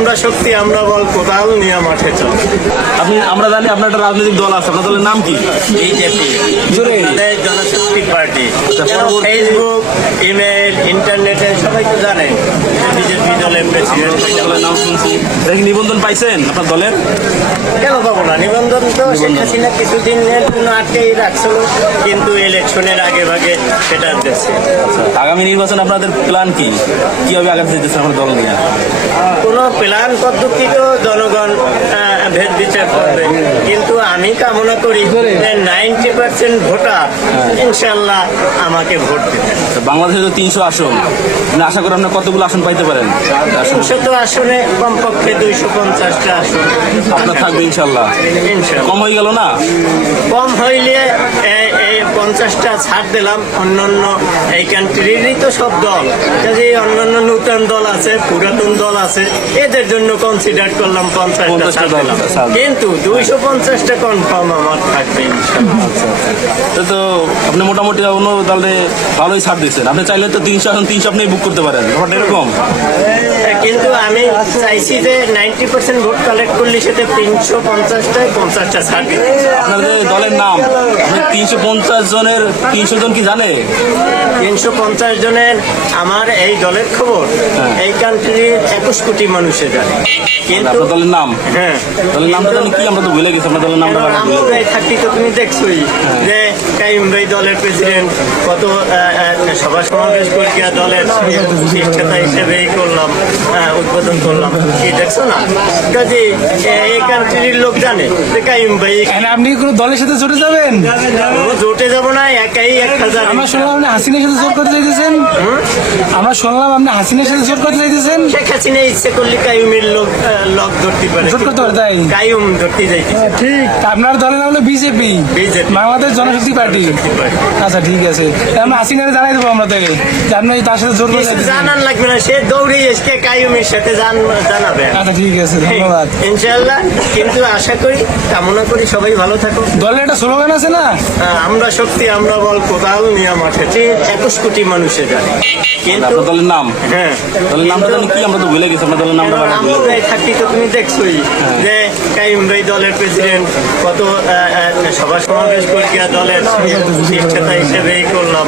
আমরা শক্তি আমরা বল কোদাল নিয়ে মাঠে চল। আপনি আমরা জানি আপনার একটা রাজনৈতিক দল আছে। আপনার দলের নাম কি? বিজেপি। জনশক্তি পার্টি। আচ্ছা, ফেসবুক ইমেল ইন্টারনেটে সবাই তো জানে। বিজেপি দলের প্রেসিডেন্ট নাম শুনছি। নিবন্ধন পাইছেন আপনার দলের? কেন পাবো না? নিবন্ধন তো শেখ হাসিনা কিছুদিন কোনো আটকেই রাখছিল কিন্তু ইলেকশনের আগে ভাগে সেটা দিচ্ছে। আগামী নির্বাচন আপনাদের প্ল্যান কি? কীভাবে আগাতে যেতেছে আপনার দল নিয়ে? কোনো প্ল্যান পদ্ধতি তো জনগণ ভেদ বিচার করবে। কিন্তু আমি কামনা করি নাইনটি পার্সেন্ট ভোটার ইনশাল্লাহ আমাকে ভোট দেবে বাংলাদেশে তো তিনশো আসন। আশা করি আপনার কতগুলো আসন পাইতে পারেন? আসন শত আসনে কমপক্ষে দুইশো পঞ্চাশটা আসন। আপনার থাকবে ইনশাল্লাহ কম হয়ে গেল না? কম হইলে পঞ্চাশটা ছাড় দিলাম অন্যান্য এই কান্ট্রিরই তো সব দল। কাজে অন্যান্য নূতন দল আছে পুরাতন দল আছে এদের জন্য কনসিডার করলাম পঞ্চাশটা ছাড় দিলাম। কিন্তু দুইশো পঞ্চাশটা কনফার্ম আমার থাকবে। তো তো আপনি মোটামুটি অন্য দলে ভালোই ছাড় দিচ্ছেন। আপনি চাইলে তো তিনশো আসন তিনশো আপনি বুক করতে পারেন ব্যাপারটা এরকম। কিন্তু আমি চাইছি যে নাইনটি পার্সেন্ট ভোট কালেক্ট করলে সেটা তিনশো পঞ্চাশটায় পঞ্চাশটা ছাড় আপনাদের দলের নাম তিনশো পঞ্চাশ জনের তিনশো জন কি জানে? তিনশো পঞ্চাশ জনের আমার এই দলের খবর। হ্যাঁ। এই কান্ট্রির একুশ কোটি মানুষে জানে। আপনার দলের নাম? হ্যাঁ। দলের নামটা জানি কি আমরা তো ভুলে গেছি আপনার দলের নামটা আমরা ভুলে আমার গেছি। ভাই থাকতি তো তুমি দেখছোই যে কাইম ভাই দলের প্রেসিডেন্ট কত সভা সমাবেশ করিয়া দলের হিসেবে এই করলাম উদ্বোধন করলাম। কি দেখছ না? কাজে এই কান্ট্রির লোক জানে যে কাইম ভাই আপনি কোনো দলের সাথে জুটে যাবেন? ও জোটে যাব না একাই এক হাজার আমরা শুনলাম আপনি হাসিনের সাথে করতে চাইতেছেন আমরা শুনলাম আপনি হাসিনের সাথে করতে চাইতেছেন শেখ হাসিনা ইচ্ছে করলে কাইমের লোক লোক ধরতে পারে। করতে পারে তাই? কাইম ধরতে যাইতে ঠিক। আপনার দলের নাম হলো বিজেপি। বাংলাদেশ জনশক্তি পার্টি। আচ্ছা ঠিক আছে। আমরা হাসিনারে জানাই দেবো আমরা তাকে যে আপনি তার সাথে করতে জানান লাগবে না সে দৌড়ে এসে কাইমের সাথে জানাবে। আচ্ছা ঠিক আছে ধন্যবাদ। ইনশাল্লাহ কিন্তু আশা করি কামনা করি সবাই ভালো থাকো দলের একটা স্লোগান আছে না? আমরা শক্তি আমরা বল কোদাল নিয়ে মাঠে একুশ কোটি মানুষে জানে। কিন্তু দলের নাম। হ্যাঁ। দলের নামটা জানি কি আমরা তো ভুলে গেছি আপনার দলের নামটা আমরা ভুলে আমার গেছি। ভাই থাকতি তো তুমি দেখছোই যে কাইম ভাই দলের প্রেসিডেন্ট কত আহ, আহ, সভা সমাবেশ করিয়া দলের প্রতিষ্ঠাতা হিসেবে করলাম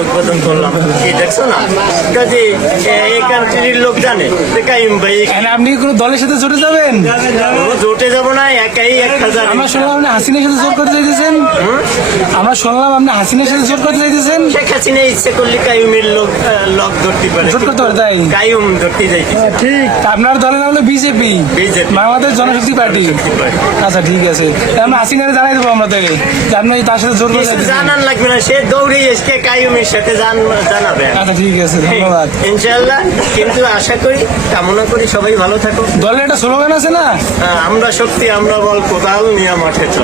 উদ্বোধন করলাম। কি দেখছ না? কাজে এই কান্ট্রির লোক জানে যে কাইম ভাই আপনি কোনো দলের সাথে জোটে যাবেন? ও জোটে যাব না একাই এক হাজার আমরা শুনলাম হাসিনের সাথে জোট করতে চাইতেছেন আমরা শুনলাম আপনি হাসিনের সাথে জোট করতে চাইতেছেন শেখ হাসিনা ইচ্ছে করলে কাইমের লোক লোক ধরতে পারে। জোট করতে পারে তাই? কাইম ধরতে যাইতে ঠিক। আপনার দলের নাম হলো বিজেপি। বাংলাদেশ জনশক্তি পার্টি। আচ্ছা ঠিক আছে। তা আমরা হাসিনারে জানাই দেবো আমরা তাকে আপনি তার সাথে জোট করতে জানান লাগবে না সে দৌড়ে এসে কাইমের সাথে জান জানাবে। আচ্ছা ঠিক আছে ধন্যবাদ। ইনশাল্লাহ কিন্তু আশা করি কামনা করি সবাই ভালো থাকো দলের একটা স্লোগান আছে না? আমরা শক্তি আমরা বল কোদাল নিয়ে মাঠে চল